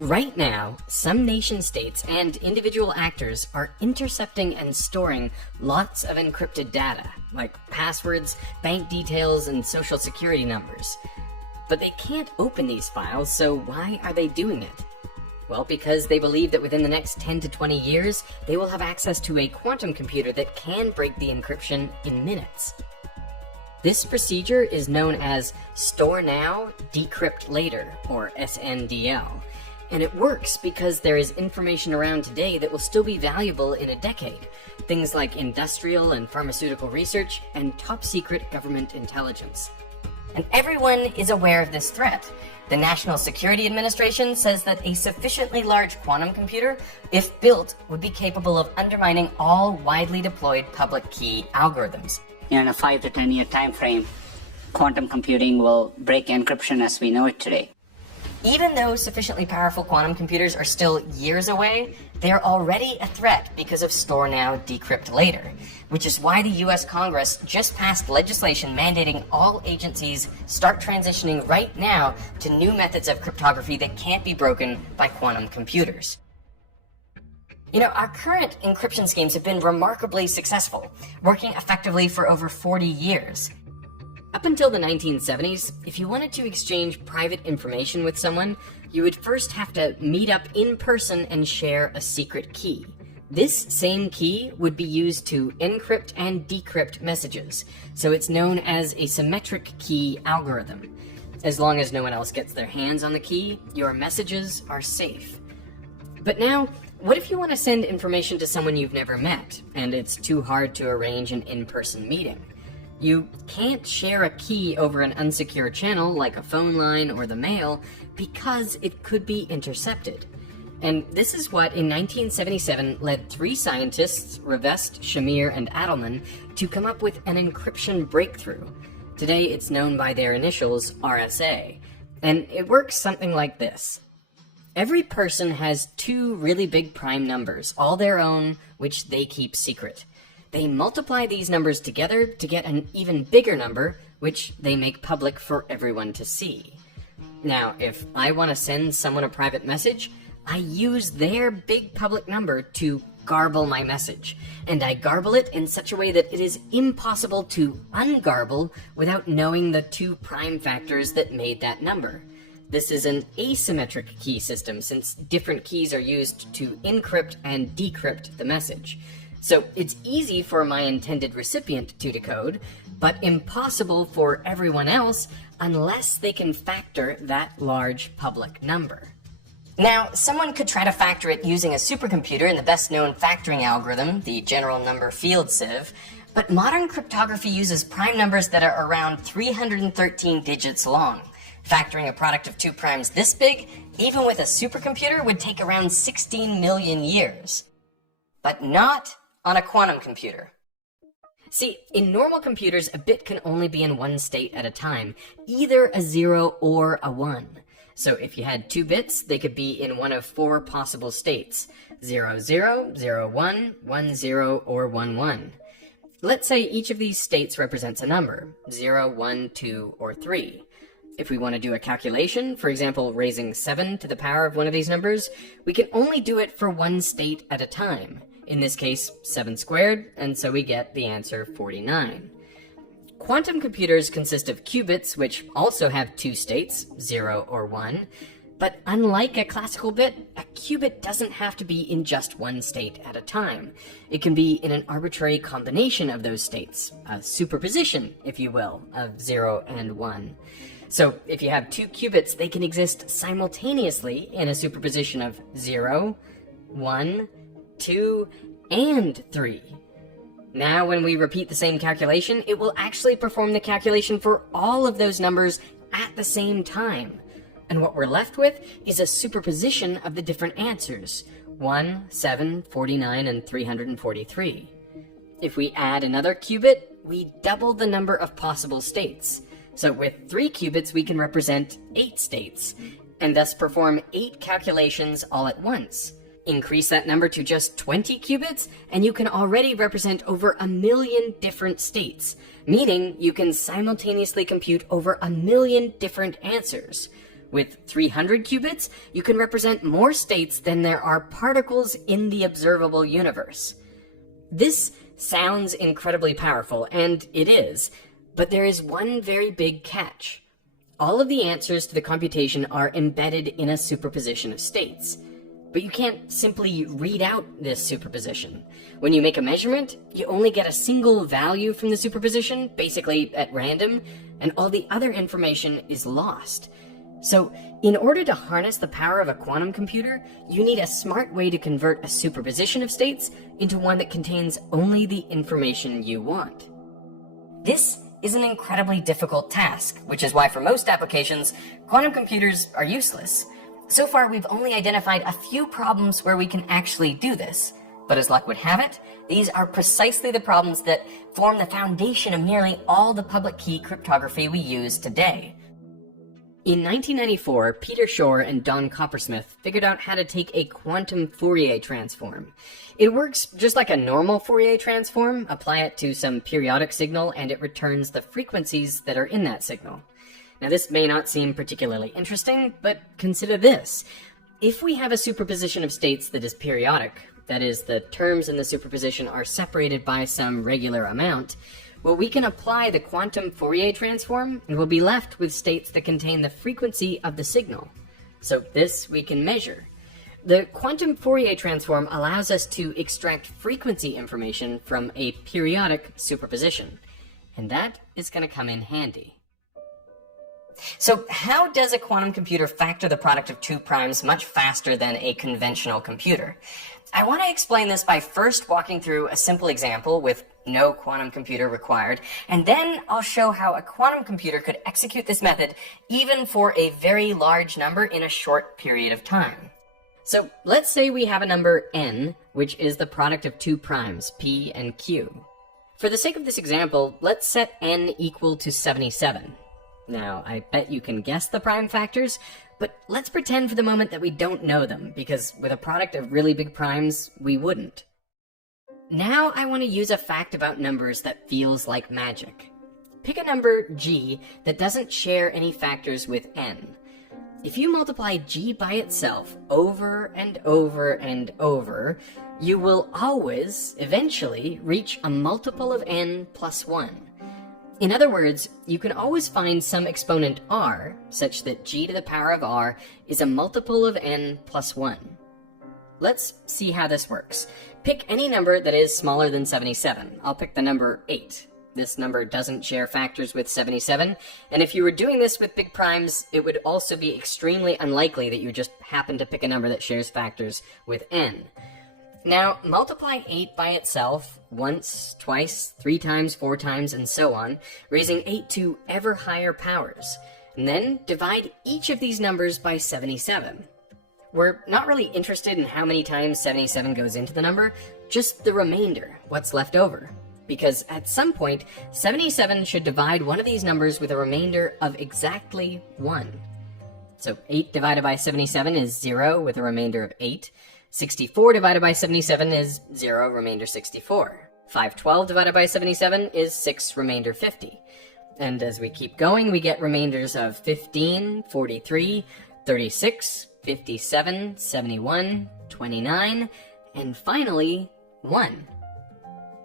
Right now, some nation-states and individual actors are intercepting and storing lots of encrypted data, like passwords, bank details, and social security numbers. But they can't open these files, so why are they doing it? Well, because they believe that within the next 10 to 20 years, they will have access to a quantum computer that can break the encryption in minutes. This procedure is known as Store Now, Decrypt Later, or SNDL. And it works because there is information around today that will still be valuable in a decade. Things like industrial and pharmaceutical research and top-secret government intelligence. And everyone is aware of this threat. The National Security Administration says that a sufficiently large quantum computer, if built, would be capable of undermining all widely deployed public key algorithms. In a 5 to 10 year time frame, quantum computing will break encryption as we know it today. Even though sufficiently powerful quantum computers are still years away, they are already a threat because of Store Now, Decrypt Later, which is why the US Congress just passed legislation mandating all agencies start transitioning right now to new methods of cryptography that can't be broken by quantum computers. You know, our current encryption schemes have been remarkably successful, working effectively for over 40 years. Up until the 1970s, if you wanted to exchange private information with someone, you would first have to meet up in person and share a secret key. This same key would be used to encrypt and decrypt messages, so it's known as a symmetric key algorithm. As long as no one else gets their hands on the key, your messages are safe. But now, what if you want to send information to someone you've never met, and it's too hard to arrange an in-person meeting? You can't share a key over an unsecure channel like a phone line or the mail because it could be intercepted. And this is what in 1977 led 3 scientists, Revest, Shamir, and Adelman, to come up with an encryption breakthrough. Today it's known by their initials, RSA. And it works something like this. Every person has 2 really big prime numbers, all their own, which they keep secret. They multiply these numbers together to get an even bigger number, which they make public for everyone to see. Now, if I want to send someone a private message, I use their big public number to garble my message. And I garble it in such a way that it is impossible to ungarble without knowing the 2 prime factors that made that number. This is an asymmetric key system, since different keys are used to encrypt and decrypt the message. So it's easy for my intended recipient to decode, but impossible for everyone else unless they can factor that large public number. Now, someone could try to factor it using a supercomputer in the best-known factoring algorithm, the general number field sieve, but modern cryptography uses prime numbers that are around 313 digits long. Factoring a product of 2 primes this big, even with a supercomputer, would take around 16 million years. But not on a quantum computer. See, in normal computers, a bit can only be in one state at a time, either a 0 or a 1. So if you had 2 bits, they could be in one of 4 possible states, 0, 0, 0, 1, 1, 0, or 1, 1. Let's say each of these states represents a number, 0, 1, 2, or 3. If we want to do a calculation, for example, raising 7 to the power of one of these numbers, we can only do it for one state at a time. In this case, 7 squared, and so we get the answer 49. Quantum computers consist of qubits, which also have 2 states, 0 or 1. But unlike a classical bit, a qubit doesn't have to be in just one state at a time. It can be in an arbitrary combination of those states, a superposition, if you will, of 0 and 1. So if you have 2 qubits, they can exist simultaneously in a superposition of 0, 1, 2, and 3. Now when we repeat the same calculation, it will actually perform the calculation for all of those numbers at the same time. And what we're left with is a superposition of the different answers, 1, 7, 49, and 343. If we add another qubit, we double the number of possible states. So with 3 qubits, we can represent 8 states, and thus perform 8 calculations all at once. Increase that number to just 20 qubits, and you can already represent over 1 million different states, meaning you can simultaneously compute over 1 million different answers. With 300 qubits, you can represent more states than there are particles in the observable universe. This sounds incredibly powerful, and it is, but there is one very big catch. All of the answers to the computation are embedded in a superposition of states. But you can't simply read out this superposition. When you make a measurement, you only get a single value from the superposition, basically at random, and all the other information is lost. So, in order to harness the power of a quantum computer, you need a smart way to convert a superposition of states into one that contains only the information you want. This is an incredibly difficult task, which is why for most applications, quantum computers are useless. So far, we've only identified a few problems where we can actually do this. But as luck would have it, these are precisely the problems that form the foundation of nearly all the public key cryptography we use today. In 1994, Peter Shor and Don Coppersmith figured out how to take a quantum Fourier transform. It works just like a normal Fourier transform. Apply it to some periodic signal and it returns the frequencies that are in that signal. Now, this may not seem particularly interesting, but consider this. If we have a superposition of states that is periodic, that is, the terms in the superposition are separated by some regular amount, well, we can apply the quantum Fourier transform, and we'll be left with states that contain the frequency of the signal. So this we can measure. The quantum Fourier transform allows us to extract frequency information from a periodic superposition, and that is going to come in handy. So how does a quantum computer factor the product of two primes much faster than a conventional computer? I want to explain this by first walking through a simple example with no quantum computer required, and then I'll show how a quantum computer could execute this method even for a very large number in a short period of time. So let's say we have a number n, which is the product of two primes, p and q. For the sake of this example, let's set n equal to 77. Now, I bet you can guess the prime factors, but let's pretend for the moment that we don't know them, because with a product of really big primes, we wouldn't. Now I want to use a fact about numbers that feels like magic. Pick a number g that doesn't share any factors with n. If you multiply g by itself over and over and over, you will always, eventually, reach a multiple of n plus 1. In other words, you can always find some exponent r, such that g to the power of r is a multiple of n plus 1. Let's see how this works. Pick any number that is smaller than 77. I'll pick the number 8. This number doesn't share factors with 77, and if you were doing this with big primes, it would also be extremely unlikely that you just happen to pick a number that shares factors with n. Now, multiply 8 by itself once, twice, 3 times, 4 times, and so on, raising 8 to ever higher powers. And then divide each of these numbers by 77. We're not really interested in how many times 77 goes into the number, just the remainder, what's left over. Because at some point, 77 should divide one of these numbers with a remainder of exactly 1. So 8 divided by 77 is 0 with a remainder of 8. 64 divided by 77 is 0, remainder 64. 512 divided by 77 is 6, remainder 50. And as we keep going, we get remainders of 15, 43, 36, 57, 71, 29, and finally, 1.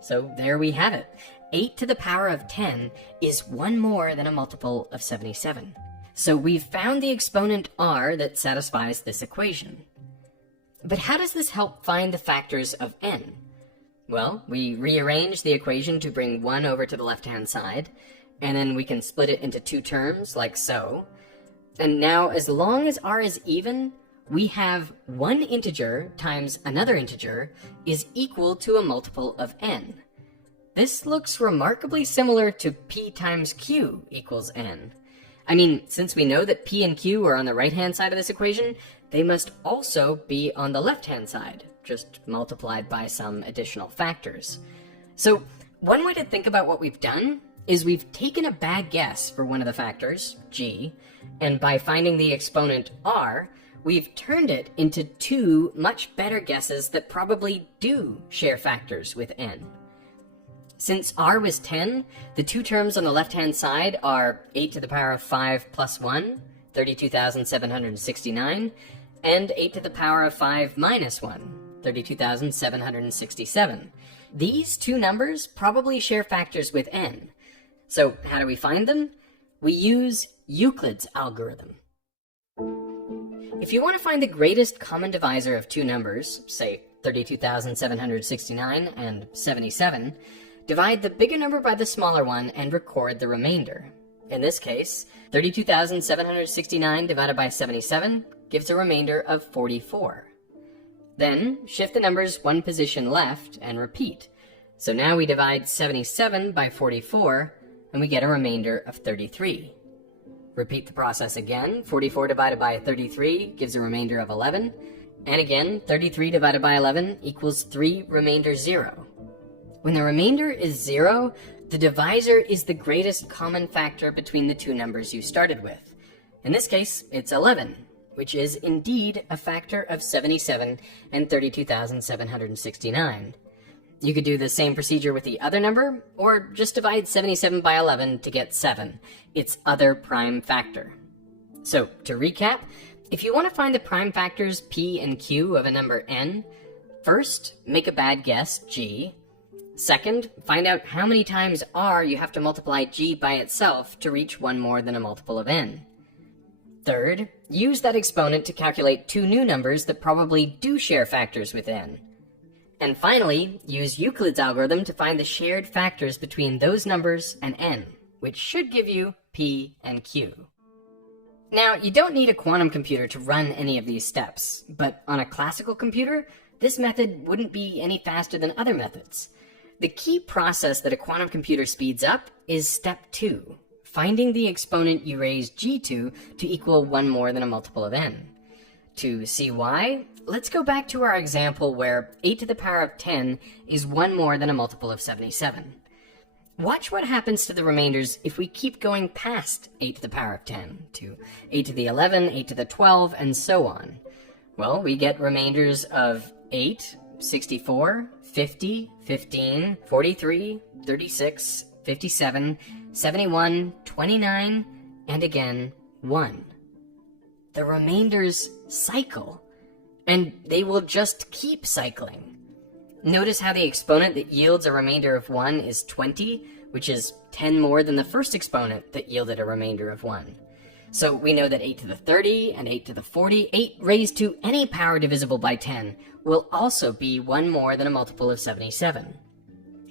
So there we have it. 8 to the power of 10 is 1 more than a multiple of 77. So we've found the exponent r that satisfies this equation. But how does this help find the factors of n? Well, we rearrange the equation to bring 1 over to the left-hand side, and then we can split it into 2 terms, like so. And now, as long as r is even, we have one integer times another integer is equal to a multiple of n. This looks remarkably similar to p times q equals n. I mean, since we know that p and q are on the right-hand side of this equation, they must also be on the left-hand side, just multiplied by some additional factors. So one way to think about what we've done is we've taken a bad guess for one of the factors, g, and by finding the exponent r, we've turned it into 2 much better guesses that probably do share factors with n. Since r was 10, the 2 terms on the left-hand side are 8 to the power of 5 plus 1, 32,769, and 8 to the power of 5 minus 1, 32,767. These two numbers probably share factors with n. So how do we find them? We use Euclid's algorithm. If you want to find the greatest common divisor of two numbers, say 32,769 and 77, divide the bigger number by the smaller one and record the remainder. In this case, 32,769 divided by 77 gives a remainder of 44. Then, shift the numbers one position left and repeat. So now we divide 77 by 44, and we get a remainder of 33. Repeat the process again. 44 divided by 33 gives a remainder of 11. And again, 33 divided by 11 equals 3 remainder 0. When the remainder is 0, the divisor is the greatest common factor between the two numbers you started with. In this case, it's 11, which is indeed a factor of 77 and 32,769. You could do the same procedure with the other number, or just divide 77 by 11 to get 7, its other prime factor. So, to recap, if you want to find the prime factors p and q of a number n, first, make a bad guess, g. Second, find out how many times r you have to multiply g by itself to reach one more than a multiple of n. Third, use that exponent to calculate two new numbers that probably do share factors with n. And finally, use Euclid's algorithm to find the shared factors between those numbers and n, which should give you p and q. Now, you don't need a quantum computer to run any of these steps, but on a classical computer, this method wouldn't be any faster than other methods. The key process that a quantum computer speeds up is step 2, finding the exponent you raise g to equal one more than a multiple of n. To see why, let's go back to our example where 8 to the power of 10 is one more than a multiple of 77. Watch what happens to the remainders if we keep going past 8 to the power of 10 to 8 to the 11, 8 to the 12, and so on. Well, we get remainders of 8, 64, 50, 15, 43, 36, 57, 71, 29, and again, 1. The remainders cycle, and they will just keep cycling. Notice how the exponent that yields a remainder of 1 is 20, which is 10 more than the first exponent that yielded a remainder of 1. So we know that 8 to the 30 and 8 to the 40, 8 raised to any power divisible by 10, will also be one more than a multiple of 77.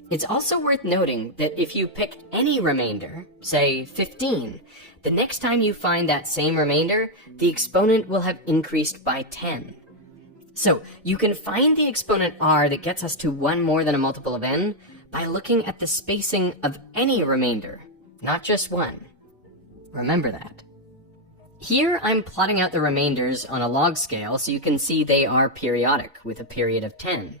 It's also worth noting that if you pick any remainder, say 15, the next time you find that same remainder, the exponent will have increased by 10. So you can find the exponent r that gets us to one more than a multiple of n by looking at the spacing of any remainder, not just one. Remember that. Here I'm plotting out the remainders on a log scale so you can see they are periodic with a period of 10.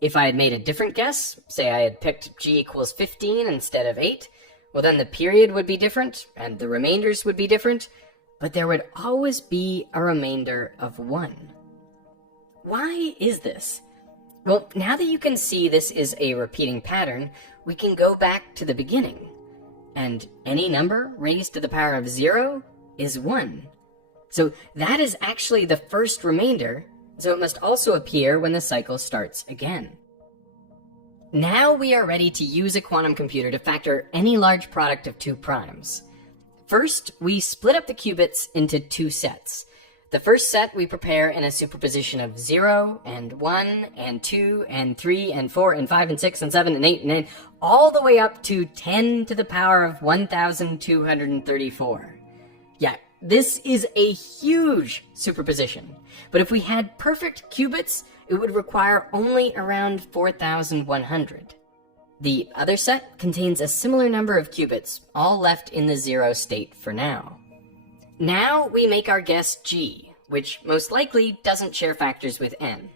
If I had made a different guess, say I had picked g equals 15 instead of 8, well then the period would be different and the remainders would be different, but there would always be a remainder of 1. Why is this? Well, now that you can see this is a repeating pattern, we can go back to the beginning. And any number raised to the power of 0 is 1. So that is actually the first remainder, so it must also appear when the cycle starts again. Now we are ready to use a quantum computer to factor any large product of two primes. First, we split up the qubits into two sets. The first set we prepare in a superposition of 0, and 1, and 2, and 3, and 4, and 5, and 6, and 7, and 8, and 9, all the way up to 10 to the power of 1,234. Yeah, this is a huge superposition. But if we had perfect qubits, it would require only around 4,100. The other set contains a similar number of qubits, all left in the 0 state for now. Now we make our guess g, which most likely doesn't share factors with n.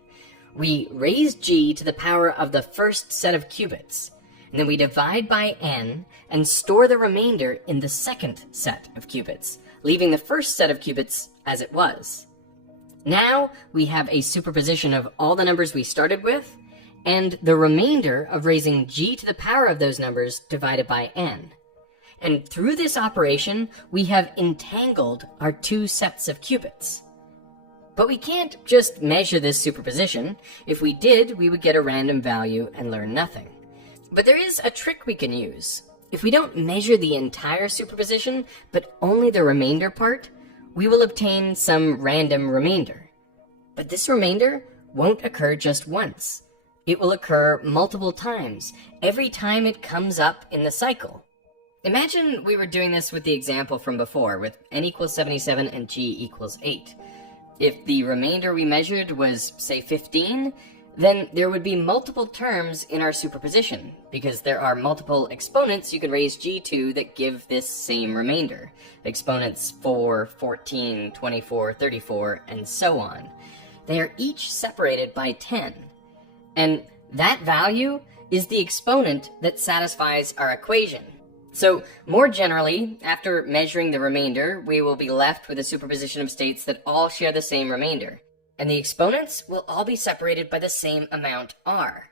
We raise g to the power of the first set of qubits, and then we divide by n and store the remainder in the second set of qubits, leaving the first set of qubits as it was. Now we have a superposition of all the numbers we started with, and the remainder of raising g to the power of those numbers divided by n. And through this operation, we have entangled our two sets of qubits. But we can't just measure this superposition. If we did, we would get a random value and learn nothing. But there is a trick we can use. If we don't measure the entire superposition, but only the remainder part, we will obtain some random remainder. But this remainder won't occur just once. It will occur multiple times, every time it comes up in the cycle. Imagine we were doing this with the example from before, with n equals 77 and g equals 8. If the remainder we measured was, say, 15, then there would be multiple terms in our superposition, because there are multiple exponents you can raise g to that give this same remainder. Exponents 4, 14, 24, 34, and so on. They are each separated by 10. And that value is the exponent that satisfies our equation. So, more generally, after measuring the remainder, we will be left with a superposition of states that all share the same remainder. And the exponents will all be separated by the same amount r.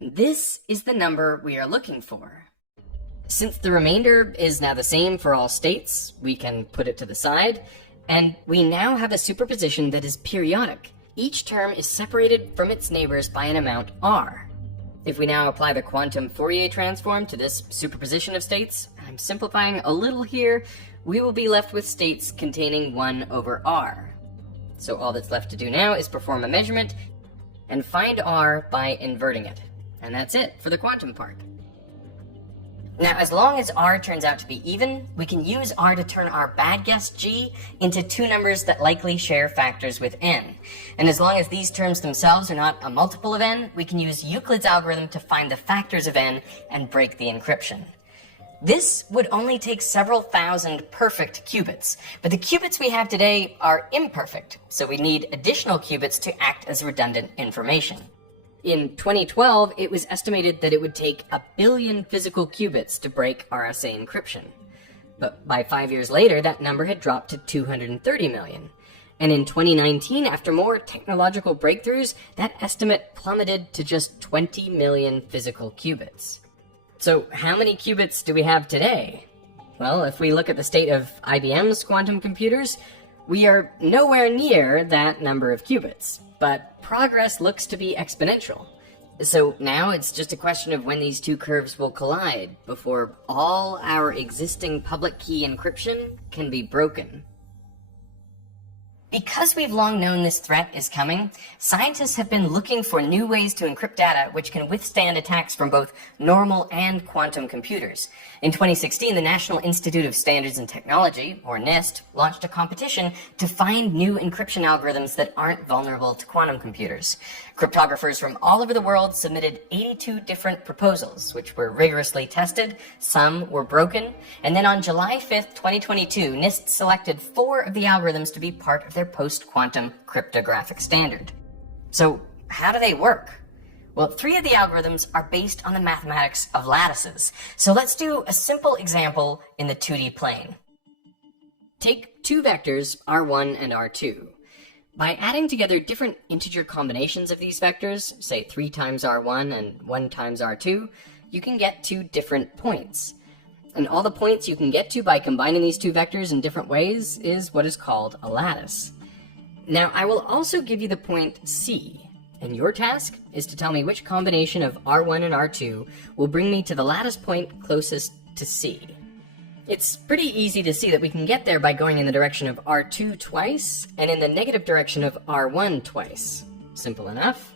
This is the number we are looking for. Since the remainder is now the same for all states, we can put it to the side, and we now have a superposition that is periodic. Each term is separated from its neighbors by an amount r. If we now apply the quantum Fourier transform to this superposition of states, I'm simplifying a little here, we will be left with states containing 1 over r. So all that's left to do now is perform a measurement and find r by inverting it. And that's it for the quantum part. Now, as long as r turns out to be even, we can use r to turn our bad guess g into two numbers that likely share factors with n. And as long as these terms themselves are not a multiple of n, we can use Euclid's algorithm to find the factors of n and break the encryption. This would only take several thousand perfect qubits, but the qubits we have today are imperfect, so we need additional qubits to act as redundant information. In 2012, it was estimated that it would take 1 billion physical qubits to break RSA encryption. But by 5 years later, that number had dropped to 230 million. And in 2019, after more technological breakthroughs, that estimate plummeted to just 20 million physical qubits. So how many qubits do we have today? Well, if we look at the state of IBM's quantum computers, we are nowhere near that number of qubits. But progress looks to be exponential. So now it's just a question of when these two curves will collide before all our existing public key encryption can be broken. Because we've long known this threat is coming, scientists have been looking for new ways to encrypt data which can withstand attacks from both normal and quantum computers. In 2016, the National Institute of Standards and Technology, or NIST, launched a competition to find new encryption algorithms that aren't vulnerable to quantum computers. Cryptographers from all over the world submitted 82 different proposals, which were rigorously tested. Some were broken. And then on July 5th, 2022, NIST selected 4 of the algorithms to be part of their post-quantum cryptographic standard. So how do they work? Well, 3 of the algorithms are based on the mathematics of lattices. So let's do a simple example in the 2D plane. Take 2 vectors, r1 and r2. By adding together different integer combinations of these vectors, say 3 times r1 and 1 times r2, you can get 2 different points. And all the points you can get to by combining these 2 vectors in different ways is what is called a lattice. Now, I will also give you the point C, and your task is to tell me which combination of r1 and r2 will bring me to the lattice point closest to C. It's pretty easy to see that we can get there by going in the direction of r2 twice, and in the negative direction of r1 twice. Simple enough.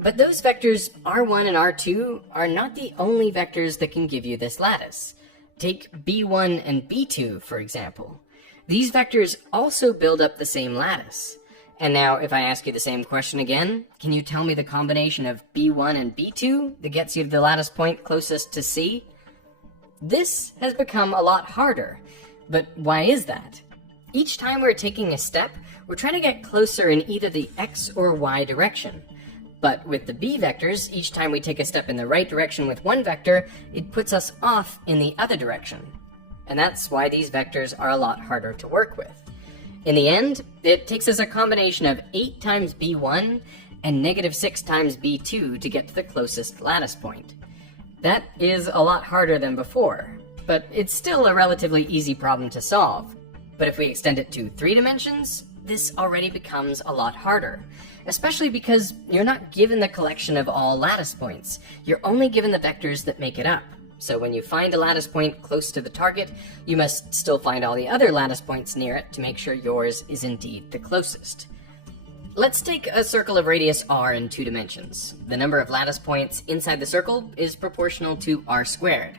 But those vectors r1 and r2 are not the only vectors that can give you this lattice. Take b1 and b2, for example. These vectors also build up the same lattice. And now, if I ask you the same question again, can you tell me the combination of b1 and b2 that gets you to the lattice point closest to C? This has become a lot harder. But why is that? Each time we're taking a step, we're trying to get closer in either the x or y direction. But with the b vectors, each time we take a step in the right direction with one vector, it puts us off in the other direction. And that's why these vectors are a lot harder to work with. In the end, it takes us a combination of 8 times b1 and negative 6 times b2 to get to the closest lattice point. That is a lot harder than before. but it's still a relatively easy problem to solve. But if we extend it to 3 dimensions, this already becomes a lot harder, especially because you're not given the collection of all lattice points. You're only given the vectors that make it up. So when you find a lattice point close to the target, you must still find all the other lattice points near it to make sure yours is indeed the closest. Let's take a circle of radius r in 2 dimensions. The number of lattice points inside the circle is proportional to r squared.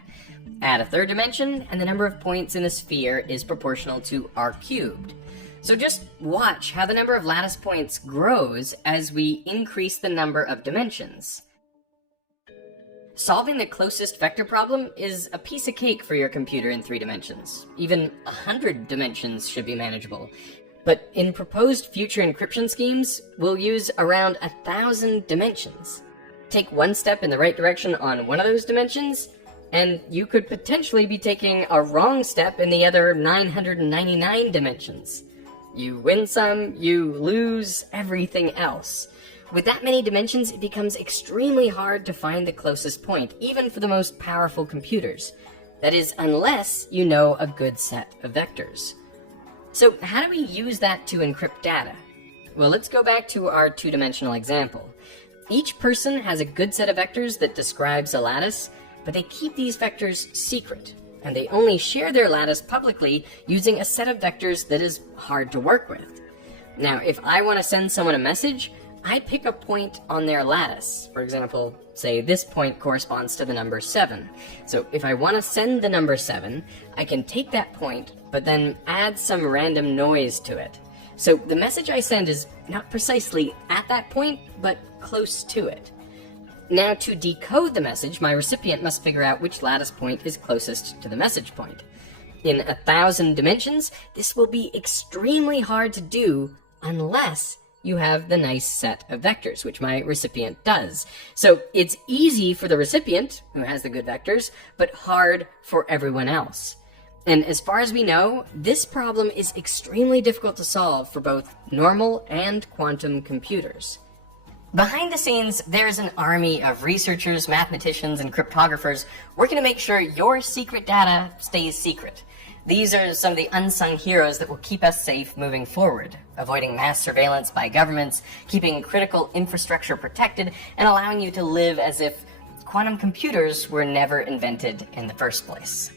Add a 3rd dimension, and the number of points in the sphere is proportional to r cubed. So just watch how the number of lattice points grows as we increase the number of dimensions. Solving the closest vector problem is a piece of cake for your computer in 3 dimensions. Even 100 dimensions should be manageable. But in proposed future encryption schemes, we'll use around 1,000 dimensions. Take one step in the right direction on one of those dimensions, and you could potentially be taking a wrong step in the other 999 dimensions. You win some, you lose everything else. With that many dimensions, it becomes extremely hard to find the closest point, even for the most powerful computers. That is, unless you know a good set of vectors. So how do we use that to encrypt data? Well, let's go back to our 2-dimensional example. Each person has a good set of vectors that describes a lattice, but they keep these vectors secret, and they only share their lattice publicly using a set of vectors that is hard to work with. Now, if I want to send someone a message, I pick a point on their lattice. For example, say this point corresponds to the number 7. So if I want to send the number 7, I can take that point, but then add some random noise to it. So the message I send is not precisely at that point, but close to it. Now to decode the message, my recipient must figure out which lattice point is closest to the message point. In 1,000 dimensions, this will be extremely hard to do unless you have the nice set of vectors, which my recipient does. So it's easy for the recipient, who has the good vectors, but hard for everyone else. And as far as we know, this problem is extremely difficult to solve for both normal and quantum computers. Behind the scenes, there's an army of researchers, mathematicians, and cryptographers working to make sure your secret data stays secret. These are some of the unsung heroes that will keep us safe moving forward, avoiding mass surveillance by governments, keeping critical infrastructure protected, and allowing you to live as if quantum computers were never invented in the first place.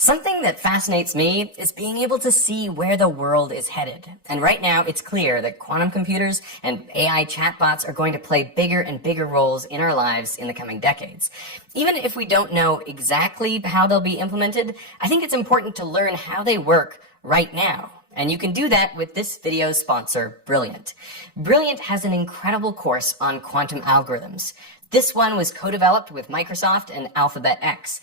Something that fascinates me is being able to see where the world is headed. And right now, it's clear that quantum computers and AI chatbots are going to play bigger and bigger roles in our lives in the coming decades. Even if we don't know exactly how they'll be implemented, I think it's important to learn how they work right now. And you can do that with this video's sponsor, Brilliant. Brilliant has an incredible course on quantum algorithms. This one was co-developed with Microsoft and Alphabet X.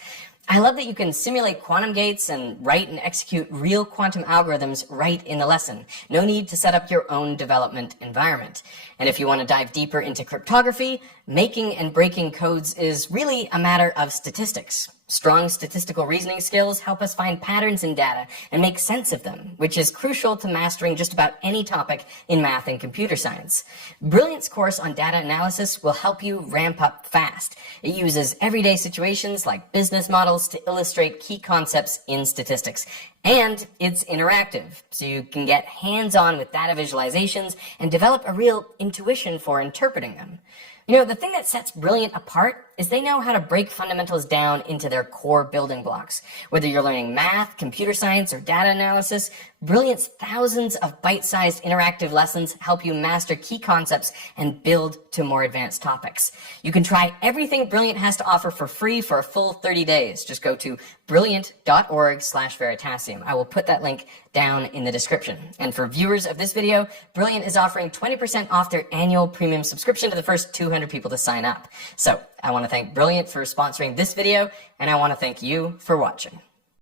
I love that you can simulate quantum gates and write and execute real quantum algorithms right in the lesson. No need to set up your own development environment. And if you want to dive deeper into cryptography, making and breaking codes is really a matter of statistics. Strong statistical reasoning skills help us find patterns in data and make sense of them, which is crucial to mastering just about any topic in math and computer science. Brilliant's course on data analysis will help you ramp up fast. It uses everyday situations like business models to illustrate key concepts in statistics. And it's interactive, so you can get hands-on with data visualizations and develop a real intuition for interpreting them. You know, the thing that sets Brilliant apart is they know how to break fundamentals down into their core building blocks. Whether you're learning math, computer science, or data analysis, Brilliant's thousands of bite-sized interactive lessons help you master key concepts and build to more advanced topics. You can try everything Brilliant has to offer for free for a full 30 days. Just go to brilliant.org/Veritasium. I will put that link down in the description. And for viewers of this video, Brilliant is offering 20% off their annual premium subscription to the first 200 people to sign up. So I want to thank Brilliant for sponsoring this video, and I want to thank you for watching.